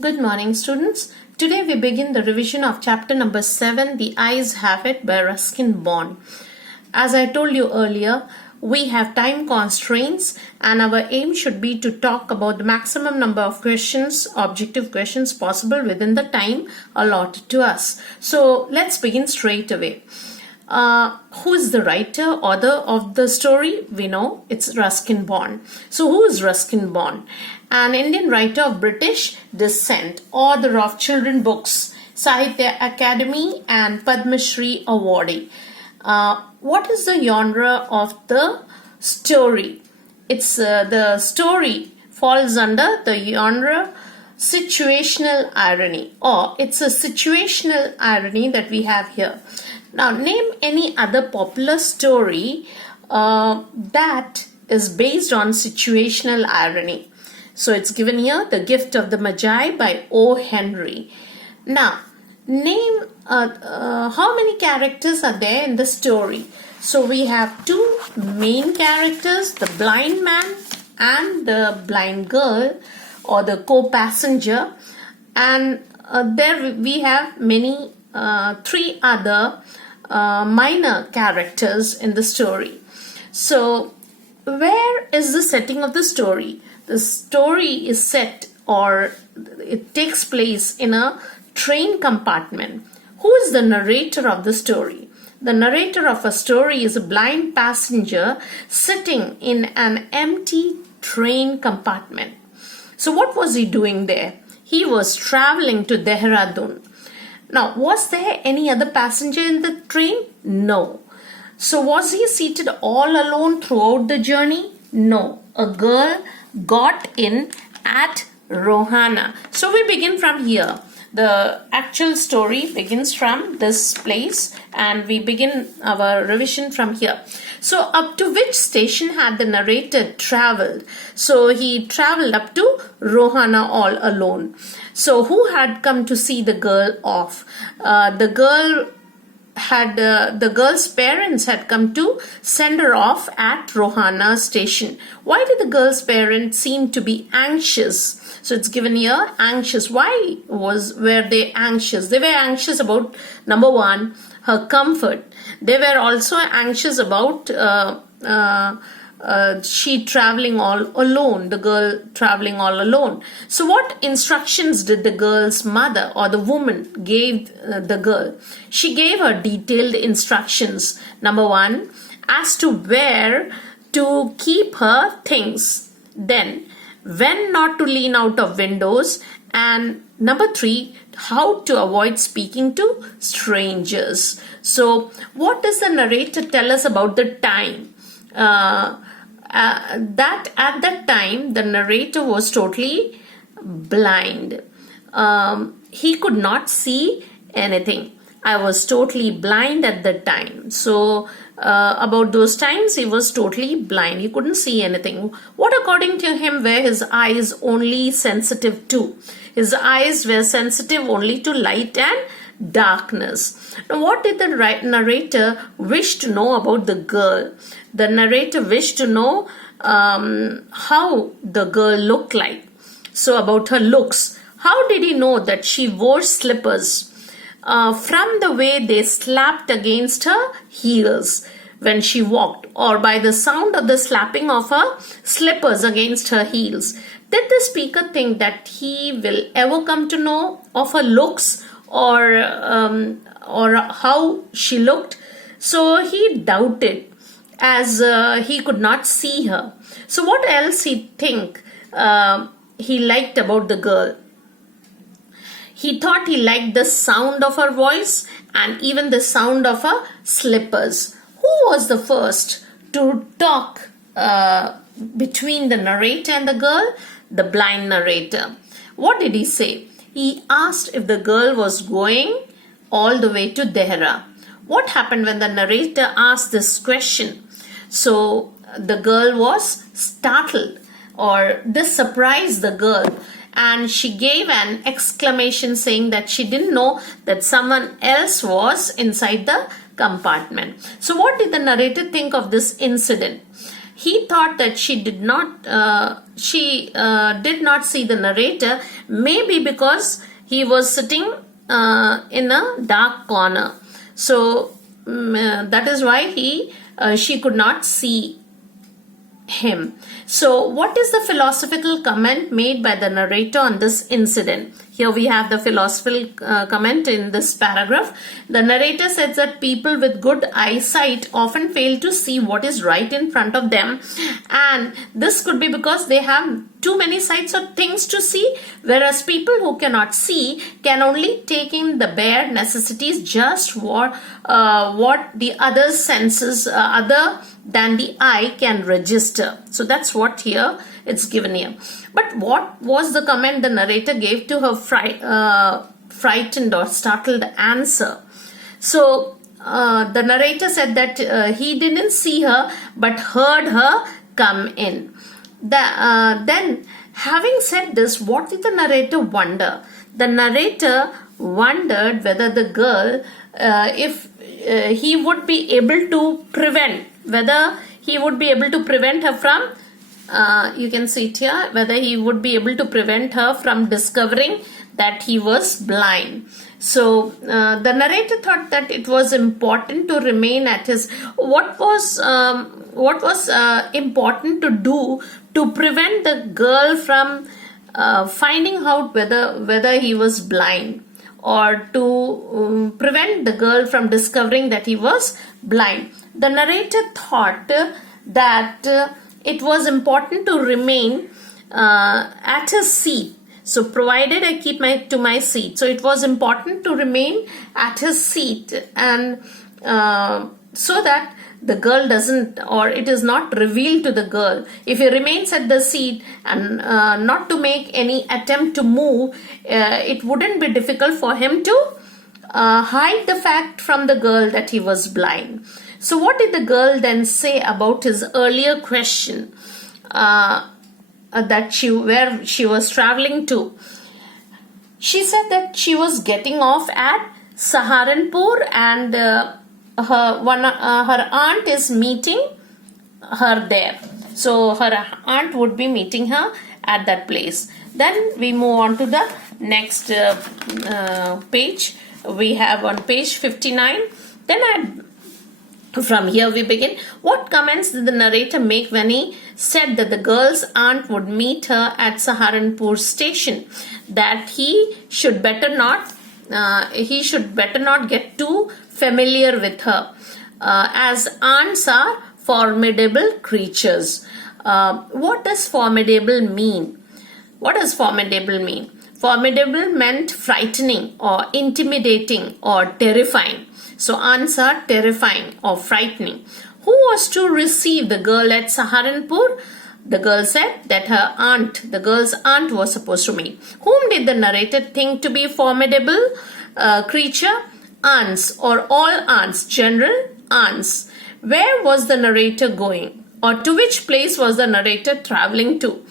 Good morning, students. Today we begin the revision of chapter number 7, The Eyes Have It by Ruskin Bond. As I told you earlier, we have time constraints and our aim should be to talk about the maximum number of questions, objective questions possible within the time allotted to us. So let's begin straight away. Who is the writer, author of the story? We know it's Ruskin Bond. So who is Ruskin Bond? An Indian writer of British descent, author of children books, Sahitya Academy and Padma Shri awardee. What is the genre of the story? It's the story falls under the genre situational irony, or it's a situational irony that we have here. Now, name any other popular story that is based on situational irony. So it's given here, The Gift of the Magi by O. Henry. Now, name how many characters are there in the story. So we have two main characters, the blind man and the blind girl, or the co-passenger. And there we have many three other minor characters in the story. So where is the setting of the story? The story is set, or it takes place in a train compartment. Who is the narrator of the story? The narrator of a story is a blind passenger sitting in an empty train compartment. So what was he doing there? He was traveling to Dehradun. Now, was there any other passenger in the train? No. So was he seated all alone throughout the journey? No. A girl got in at Rohana. So we begin from here. The actual story begins from this place and we begin our revision from here. So up to which station had the narrator traveled? So he traveled up to Rohana all alone. So who had come to see the girl off? The girl's parents had come to send her off at Rohana station. Why did the girl's parents seem to be anxious? So it's given here, anxious. Why were they anxious? They were anxious about, number one, her comfort. They were also anxious about she traveling all alone, the girl traveling all alone. So what instructions did the girl's mother or the woman gave the girl? She gave her detailed instructions. Number one, as to where to keep her things. Then, when not to lean out of windows. And number three, how to avoid speaking to strangers. So what does the narrator tell us about the time? That at that time the narrator was totally blind. He could not see anything. I was totally blind at that time. So about those times he was totally blind. He couldn't see anything. What according to him were his eyes only sensitive to? His eyes were sensitive only to light and darkness. Now, what did the narrator wish to know about the girl? The narrator wished to know how the girl looked like. So about her looks. How did he know that she wore slippers? From the way they slapped against her heels when she walked, or by the sound of the slapping of her slippers against her heels. Did the speaker think that he will ever come to know of her looks or how she looked? So he doubted, as he could not see her. So what else he think he liked about the girl? He thought he liked the sound of her voice and even the sound of her slippers. Who was the first to talk between the narrator and the girl? The blind narrator. What did he say? He asked if the girl was going all the way to Dehra. What happened when the narrator asked this question? So the girl was startled, or this surprised the girl, and she gave an exclamation saying that she didn't know that someone else was inside the compartment. So what did the narrator think of this incident? he thought that she did not see the narrator, maybe because he was sitting in a dark corner. So that is why she could not see him. So what is the philosophical comment made by the narrator on this incident? Here we have the philosophical comment in this paragraph. The narrator says that people with good eyesight often fail to see what is right in front of them, and this could be because they have too many sights or things to see, whereas people who cannot see can only take in the bare necessities, just what the other senses other than the eye can register. So that's what here it's given here. But what was the comment the narrator gave to her frightened or startled answer? So the narrator said that he didn't see her but heard her come in. Then, having said this, what did the narrator wonder? The narrator wondered whether the girl, if he would be able to prevent, whether he would be able to prevent her from, you can see it here, whether he would be able to prevent her from discovering that he was blind. So the narrator thought that it was important to remain at his, what was important to do to prevent the girl from finding out whether he was blind, or to prevent the girl from discovering that he was blind. The narrator thought that it was important to remain at his seat. So provided I keep to my seat. So it was important to remain at his seat, and so that the girl doesn't, or it is not revealed to the girl. If he remains at the seat and not to make any attempt to move, it wouldn't be difficult for him to hide the fact from the girl that he was blind. So what did the girl then say about his earlier question, that where she was traveling to? She said that she was getting off at Saharanpur, and her aunt is meeting her there. So her aunt would be meeting her at that place. Then we move on to the next page. We have on page 59. Then from here we begin. What comments did the narrator make when he said that the girl's aunt would meet her at Saharanpur station? That he should better not get too familiar with her, as aunts are formidable creatures. What does formidable mean? What does formidable mean? Formidable meant frightening or intimidating or terrifying. So aunts are terrifying or frightening. Who was to receive the girl at Saharanpur? The girl said that the girl's aunt was supposed to meet. Whom did the narrator think to be a formidable creature? Aunts, or all aunts, general aunts. Where was the narrator going? Or to which place was the narrator traveling to?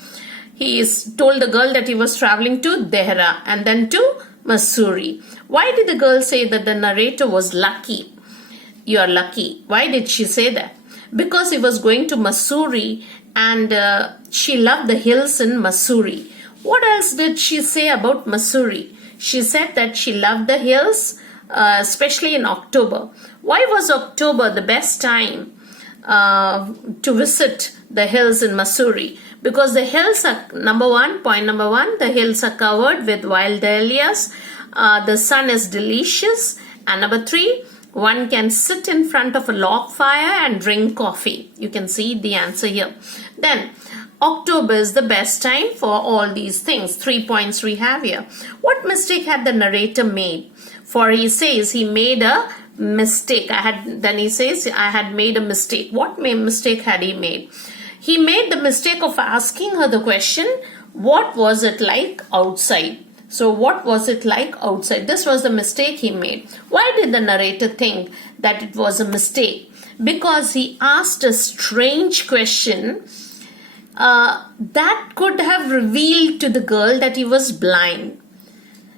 He told the girl that he was traveling to Dehra and then to Mussoorie. Why did the girl say that the narrator was lucky? You are lucky. Why did she say that? Because he was going to Mussoorie, and she loved the hills in Mussoorie. What else did she say about Mussoorie? She said that she loved the hills, especially in October. Why was October the best time to visit the hills in Mussoorie? Because the hills are, point number one, the hills are covered with wild dahlias. The sun is delicious. And number three, one can sit in front of a log fire and drink coffee. You can see the answer here. Then, October is the best time for all these things. 3 points we have here. What mistake had the narrator made? For he says he made a mistake. Then he says, I had made a mistake. What mistake had he made? He made the mistake of asking her the question, what was it like outside? So what was it like outside? This was the mistake he made. Why did the narrator think that it was a mistake? Because he asked a strange question that could have revealed to the girl that he was blind.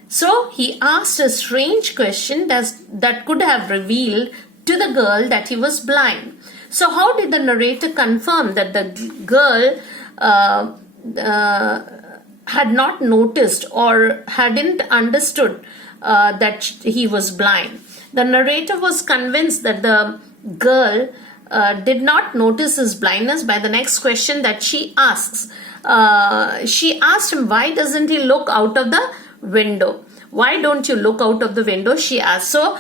So he asked a strange question that could have revealed to the girl that he was blind. So how did the narrator confirm that the girl had not noticed or hadn't understood that he was blind? The narrator was convinced that the girl did not notice his blindness by the next question that she asks. She asked him, why doesn't he look out of the window? Why don't you look out of the window? She asked. So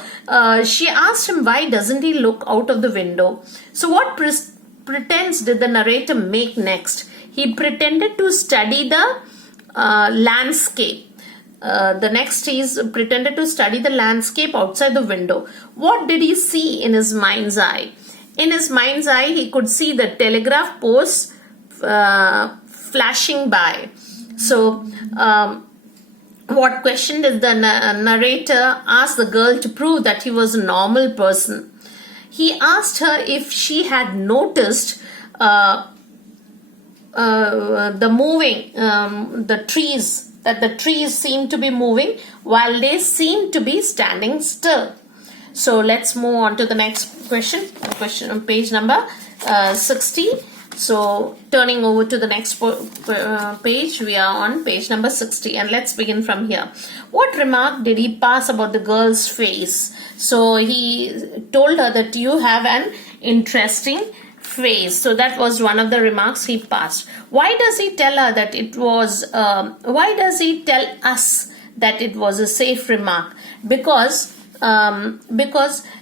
she asked him, why doesn't he look out of the window? So what pretense did the narrator make next? He pretended to study the landscape. The next is pretended to study the landscape outside the window. What did he see in his mind's eye? In his mind's eye, he could see the telegraph posts flashing by. So, what question did the narrator ask the girl to prove that he was a normal person? He asked her if she had noticed the moving, the trees, that the trees seemed to be moving while they seemed to be standing still. So let's move on to the next question on page number 60. So turning over to the next page, we are on page number 60, and let's begin from here. What remark did he pass about the girl's face? So he told her that you have an interesting face. So that was one of the remarks he passed. Why does he tell her that it was, why does he tell us that it was a safe remark? Because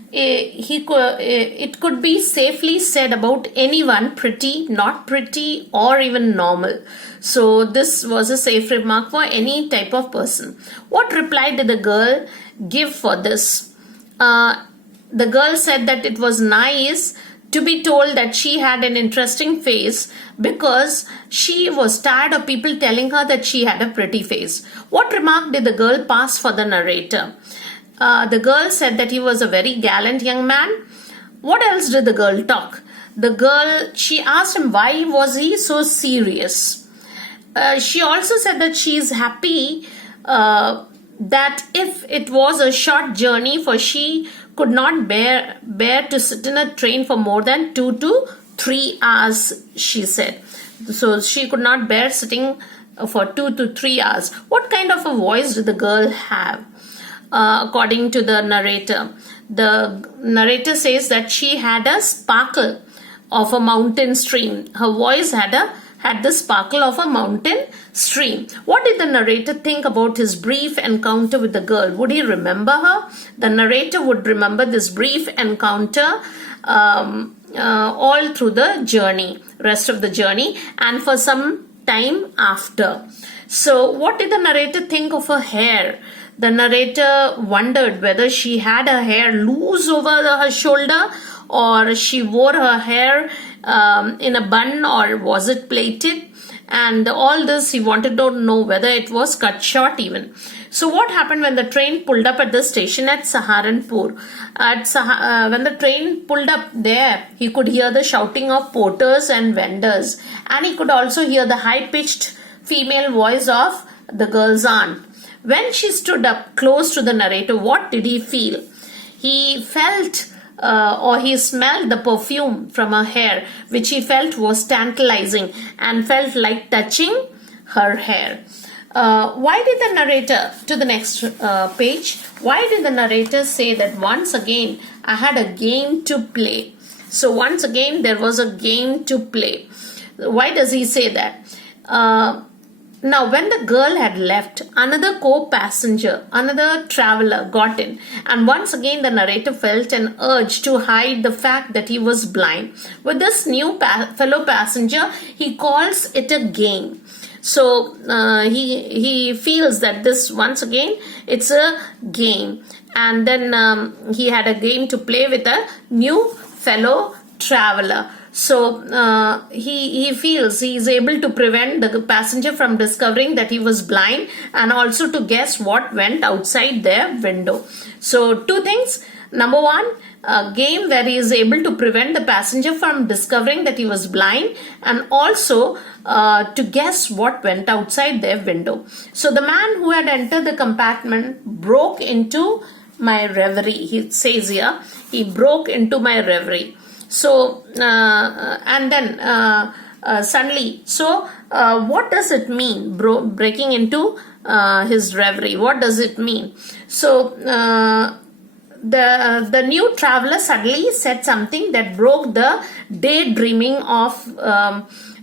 it could be safely said about anyone, pretty, not pretty, or even normal. So this was a safe remark for any type of person. What reply did the girl give for this? The girl said that it was nice to be told that she had an interesting face because she was tired of people telling her that she had a pretty face. What remark did the girl pass for the narrator? The girl said that he was a very gallant young man. What else did the girl talk? She asked him why was he so serious. She also said that she is happy that if it was a short journey, for she could not bear to sit in a train for more than 2 to 3 hours, she said. So she could not bear sitting for 2 to 3 hours. What kind of a voice did the girl have? According to the narrator says that she had a sparkle of a mountain stream. Her voice had the sparkle of a mountain stream. What did the narrator think about his brief encounter with the girl? Would he remember her? The narrator would remember this brief encounter all through the journey, rest of the journey, and for some time after. So what did the narrator think of her hair? The narrator wondered whether she had her hair loose over her shoulder, or she wore her hair in a bun, or was it plaited? And all this he wanted to know whether it was cut short even. So what happened when the train pulled up at the station at Saharanpur? When the train pulled up there, he could hear the shouting of porters and vendors, and he could also hear the high-pitched female voice of the girl's aunt. When she stood up close to the narrator, what did he feel? He felt or he smelled the perfume from her hair, which he felt was tantalizing and felt like touching her hair. Why did the narrator, to the next page, why did the narrator say that once again I had a game to play? So once again there was a game to play. Why does he say that? Now, when the girl had left, another co-passenger, another traveler got in, and once again the narrator felt an urge to hide the fact that he was blind. With this new fellow passenger, he calls it a game. So he feels that this, once again, it's a game, and then he had a game to play with a new fellow traveler. So he feels he is able to prevent the passenger from discovering that he was blind, and also to guess what went outside their window. So two things. Number one, a game where he is able to prevent the passenger from discovering that he was blind, and also to guess what went outside their window. So the man who had entered the compartment broke into my reverie. He says here, he broke into my reverie. So, and then suddenly, so what does it mean, breaking into his reverie? What does it mean? So, the new traveler suddenly said something that broke the daydreaming of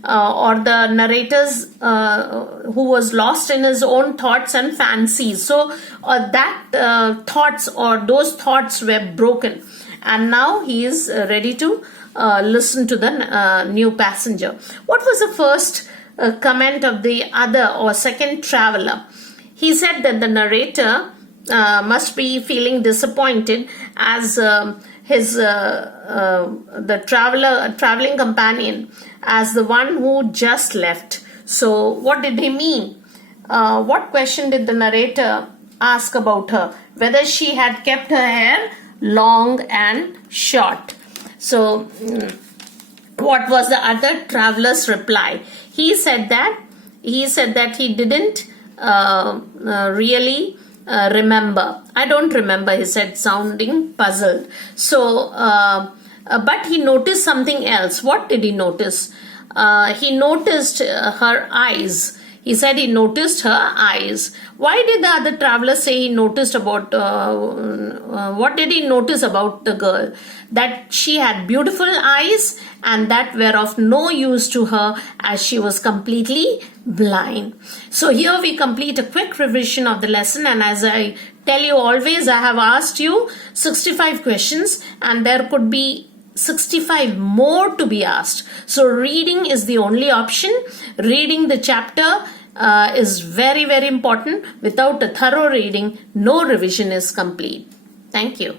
or the narrator's who was lost in his own thoughts and fancies. So that thoughts or those thoughts were broken, and now he is ready to listen to the new passenger. What was the first comment of the other or second traveler? He said that the narrator must be feeling disappointed as the traveling companion as the one who just left. So what did he mean? What question did the narrator ask about her? Whether she had kept her hair long and short. So what was the other traveler's reply? He said that he didn't really remember. I don't remember, he said, sounding puzzled. So but he noticed something else. What did he notice? He noticed her eyes. He said he noticed her eyes. Why did the other traveler say he noticed about, what did he notice about the girl? That she had beautiful eyes and that were of no use to her as she was completely blind. So here we complete a quick revision of the lesson, and as I tell you always, I have asked you 65 questions and there could be 65 more to be asked. So reading is the only option. Reading the chapter is very, very important. Without a thorough reading, no revision is complete. Thank you.